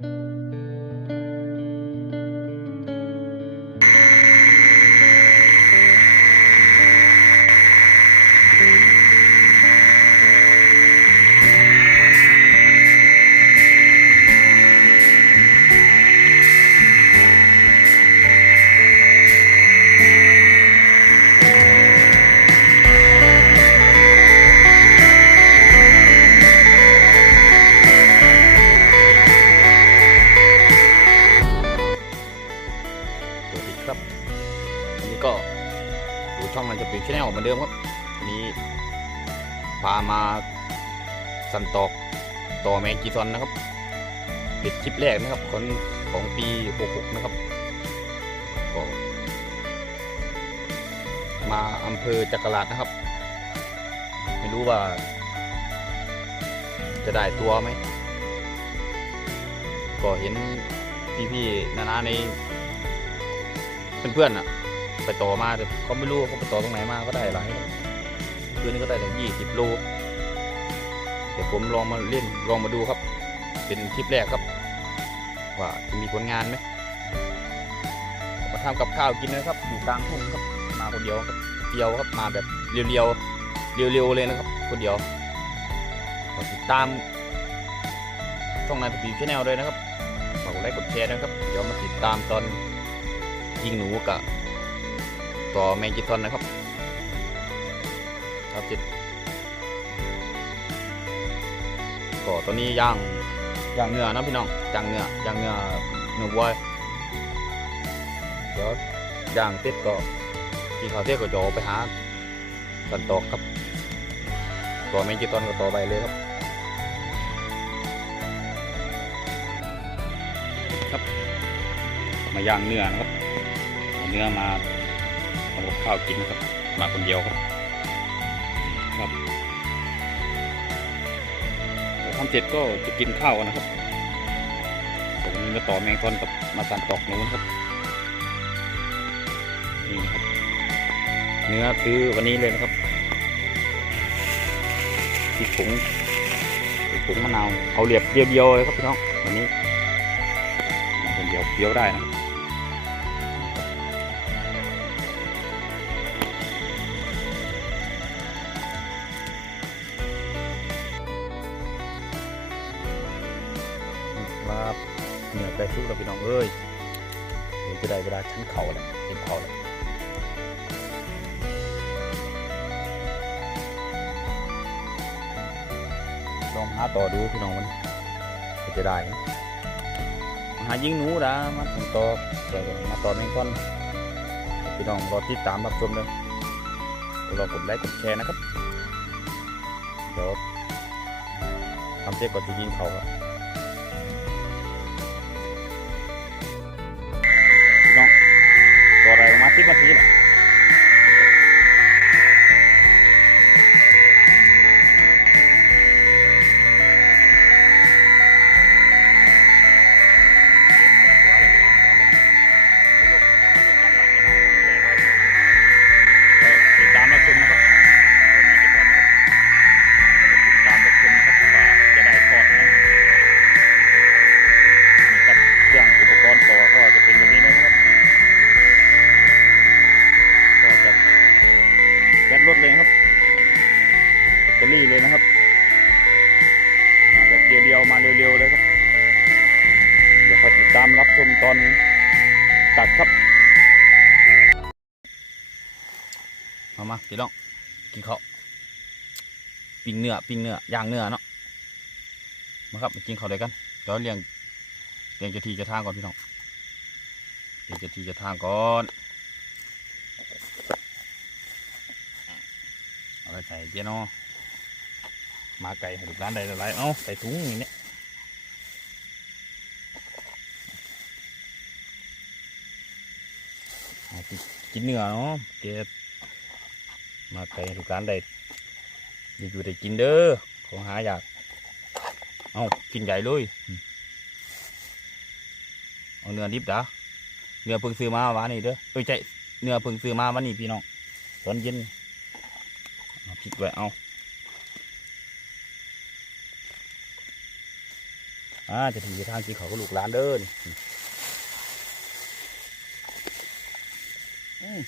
ส สันตอกต่อแมงกีซอนนะครับเป็นคลิปแรกนะครับของของปี 66 นะครับก็มาอำเภอจักราชนะครับ ไม่รู้ว่า จะได้ตัวไหม ก็เห็นพี่ๆนานาในเพื่อนๆอะ ไปต่อมาแต่เขาไม่รู้เขาไปต่อตรงไหนมาก็ได้หลายคืนนี้ก็ได้ถึงยี่สิบโล เดี๋ยวผมลองมาเล่นลองมาดูครับ เป็นคลิปแรกครับ ว่าจะมีผลงานไหมมาทำกับข้าวกินนะครับ อยู่กลางทุ่งครับมาคนเดียวครับเดียวครับมาแบบเรียวๆเรียวๆเลยนะครับ คนเดียวติดตามช่องนายปีชแนลด้วยนะครับฝากกดไลค์กดแชร์นะครับ เดี๋ยวมาติดตามตอนยิงหนูกับต่อแมงกิทอนนะครับครับจิต ก็ตอนนี้ย่างย่างเนื้อนะพี่น้องย่างเนื้อย่างเนื้อเนื้อวัวเดี๋ยวย่างเสร็จก็กินข้าวเสร็จก็จะไปหาสันตอกครับต่อแมงกิทอนก็ต่อไปเลยครับครับ มาย่างเนื้อนะครับเอาเนื้อมาทำกับข้าวกินนะครับมาคนเดียวครับำเสร็จก็จะกินข้าวกันนะครับผมนี้มาต่อแมงทอนกับมาสันตอกนู้นครับนี่นะครับ เนื้อซื้อวันนี้เลยนะครับพริกผงพริกผงมะนาวเอาเหลียบเดียวๆเลยครับพี่น้องวันนี้คนเดียวเคี้ยวได้นะครับ เอ้ยเดี๋ยวจะได้เวลาชั้นเข่าแล้วเห็นเข่าแล้วลองหาต่อดูพี่น้องมันก็จะได้นะมาหายิงหนูดามาถึงต่อเดี๋ยวมาต่อแมงก้อนพี่น้องรอติดตามรับชมเลยรอกดไลค์กดแชร์นะครับเดี๋ยวทำเจ๊ก่อนจะยิงเขาครับ สิบนาทีแหละ เนื้อปิ้งเนื้อย่างเนื้อเนาะมาครับมากินข้าวด้วยกันเดี๋ยวเลี้ยงเตรียมจะทีจะทางก่อนพี่น้องเตรียมจะทีจะทางก่อนเอาไปใส่เจียนอมาไก่ให้ลูกร้านใดหลายเอ้าใส่ถุงอย่างนี้เอากินกินเนื้อเนาะเกดมาไก่ให้ลูกร้านใด อยู่ๆได้กินเด้อของหายากเอากินใหญ่เลยเอาเนื้อดิบด้าเนื้อเพิ่งซื้อมาวันนี้เด้อเอ้ยใจเนื้อเพิ่งซื้อมาวันนี้พี่น้องตอนเย็นพริกไว้เอาอ่าจะถีทางกินเขาก็ลูกหลานเดินอืม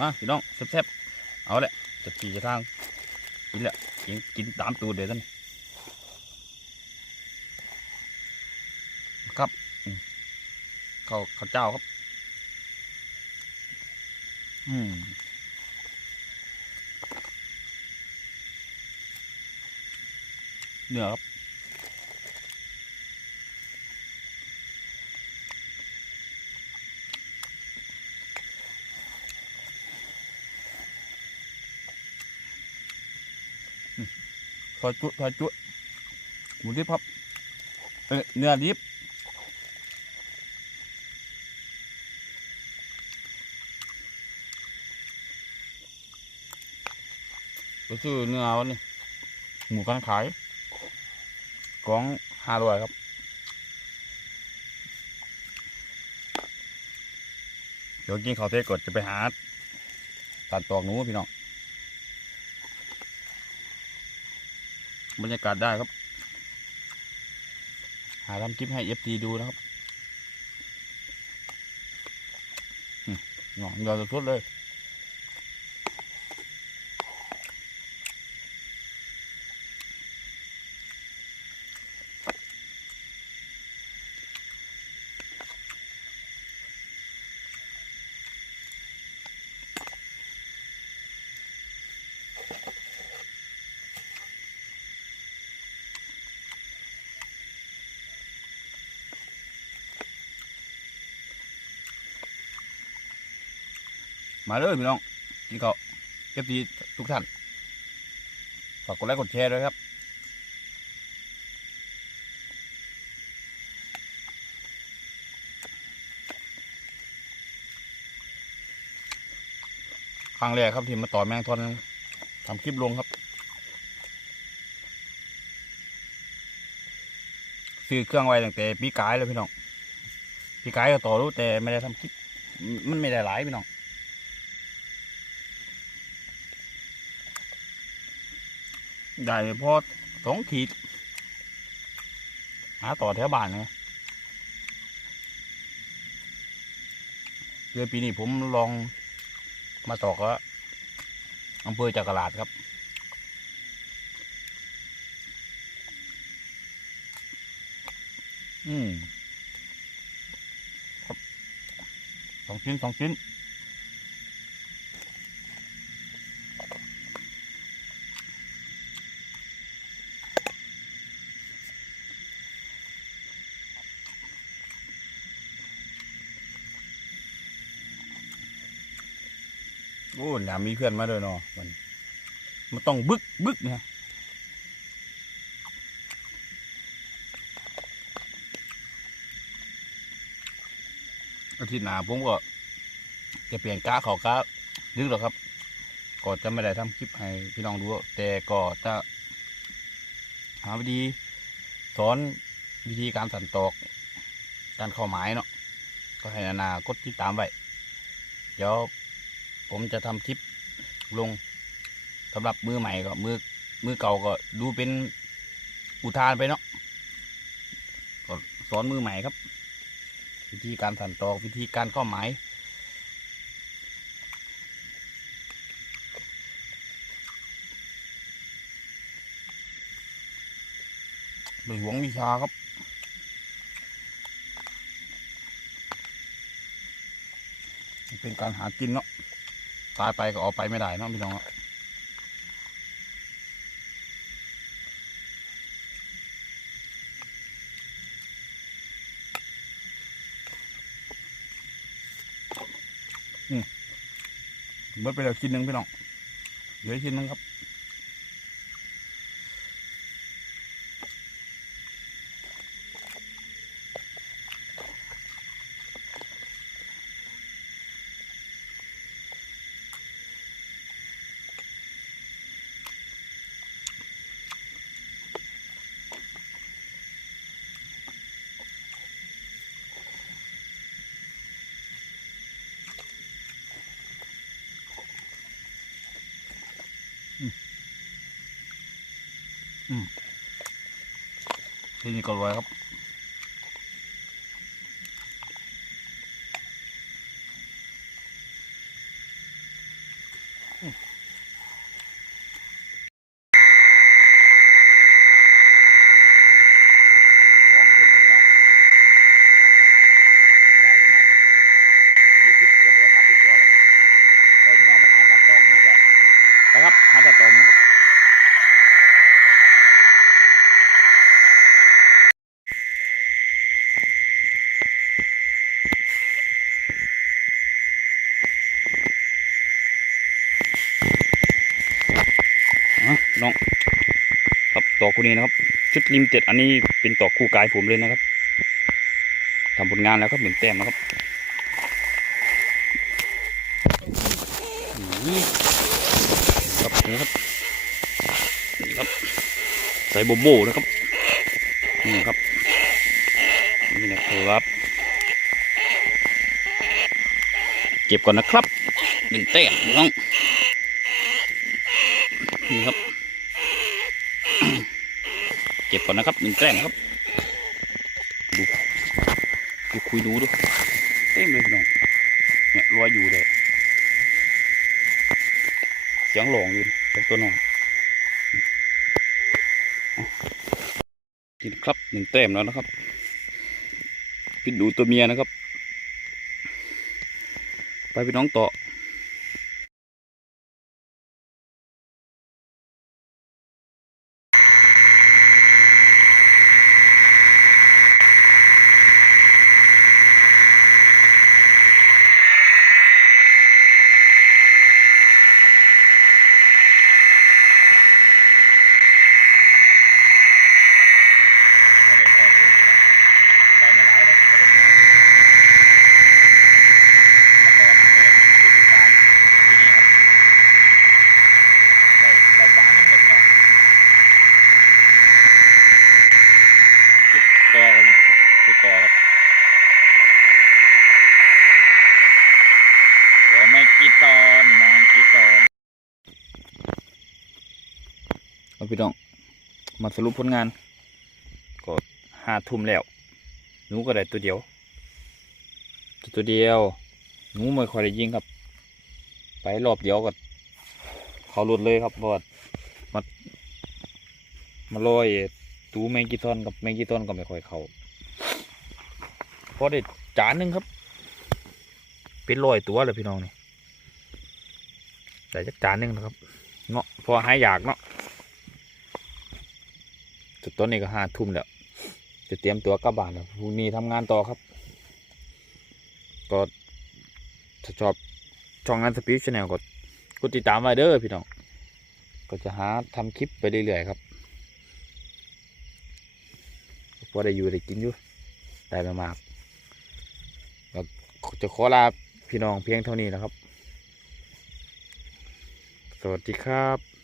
มาพี่น้องแซ่บๆเอาแหละจะขี่จะทางกินแหละกินกินตามตูดเดี๋ยวท่านครับข้าวข้าวเจ้าครับ อืมเนื้อครับ อยจุซอยจุหมูดิบครับเนื้อดิบไปซื้อเนื้อวันนี้หมูกันขายกล่องห้าร้อยครับเดี๋ยวกินข้าวเสร็จกดจะไปหาตัดตอกหนูพี่น้อง บรรยากาศได้ครับ หาทำคลิปให้เอฟซีดูนะครับหน่องยอดสุดเลย มาเลยพี่น้องกินข้าวเอฟซีทุกท่านฝากกดไลค์กดแชร์ด้วยครับครั้งแรกครับที่มาต่อแมงทอนทำคลิปลงครับซื้อเครื่องไว้ตั้งแต่ปีกายเลยพี่น้องปีกายก็ต่อรู้แต่ไม่ได้ทำคลิปมันไม่ได้หลายพี่น้อง ได้พอสองขีด หาต่อแถวบ้านนะเดือนปีนี้ผมลองมาต่อก็อำเภอจักราดครับ อืมสองชิ้นสองชิ้น โอ้หนามีเพื่อนมาด้วยเนาะมันมันต้องบึกบึกนะอาทิตย์หน้าผมก็จะเปลี่ยนก้าเขาก้าดึกหรอครับ ก็จะไม่ได้ทำคลิปให้พี่น้องดูแต่ก็จะหาวิธีสอนวิธีการสั่นตอก การเข้าหมายเนาะก็ให้นานาคตที่ตามไว้เดี๋ยว ผมจะทำคลิปลงสำหรับมือใหม่ก็มือมือเก่าก็ดูเป็นอุทานไปเนาะก็สอนมือใหม่ครับ วิธีการสั่นตอกวิธีการข้าหมายโดยหวงวิชาครับเป็นการหากินเนาะ ตายไปก็ออกไปไม่ได้นะพี่น้องเนาะอืมเบิดไปแล้วชิ้นหนึ่งพี่น้อง เหลือชิ้นหนึงครับ ที่นี่ก็รวยครับอืมขึ้นเลยพี่น้องได้ประมาณสักยี่สิบกว่าตัวสามสิบตัวแล้วไปพี่น้องไปหาสัตว์ตองนู้นกันไปครับหาสัตว์ตองนู้นครับอะพี่น้องครับ ต่อคู่นี้นะครับ ชุดลิมเต็ดอันนี้เป็นต่อคู่กายผมเลยนะครับทำผลงานแล้วครับหนึ่งแต้มนะครับนี่ครับนี่ครับนี่ครับ ใส่โบโบนะครับนี่ครับนี่นะครับ เก็บก่อนนะครับหนึ่งแต้มน้องนี่ครับ เก็บก่อนนะครับหนึ่งแต้มครับ ดูดูคุยดูดูเต็มเลยพี่น้องเนี่ยรอยอยู่เลยเสียงหลงอยู่เป็นตัวน้องกินครับหนึ่งแต้มแล้วนะครับพี่ดูตัวเมียนะครับ ไปพี่น้องต่อ ได้มาหลายแล้วก็ได้มาอยู่มาต่อมาเลยฤดูกาลปีนี้ครับได้ได้ปลาหนึ่งเลยพี่น้องจุดต่อกันจุดต่อครับเดี๋ยวไม่กี่ตอนไม่กี่ตอนเอาพี่น้อง มาสรุปผลงาน ก็ห้าทุ่มแล้วหนูก็ได้ตัวเดียว ตัวเดียวหนูไม่ค่อยได้ยิงครับ ไปรอบเดียวก็เขาหลุดเลยครับเพราะว่ามามาลอยตูแมงกีทอนกับแมงกีทอนก็ไม่ค่อยเขาพอได้จานหนึ่งครับ เป็นร้อยตัวเลยพี่น้องนี่ได้จักจานหนึ่งนะครับเนาะพอหายอยากเนาะ จุดต้นนี้ก็ห้าทุ่มแล้วจะเตรียมตัวกลับบ้านแล้วพรุ่งนี้ทำงานต่อครับ ก็ถ้าชอบช่องงานสปีชแนลก็กดติดตามไว้เด้อพี่น้อง ก็จะหาทำคลิปไปเรื่อยๆครับพอได้อยู่ได้กินอยู่ได้มามากก็จะขอลาพี่น้องเพียงเท่านี้นะครับ สวัสดีครับ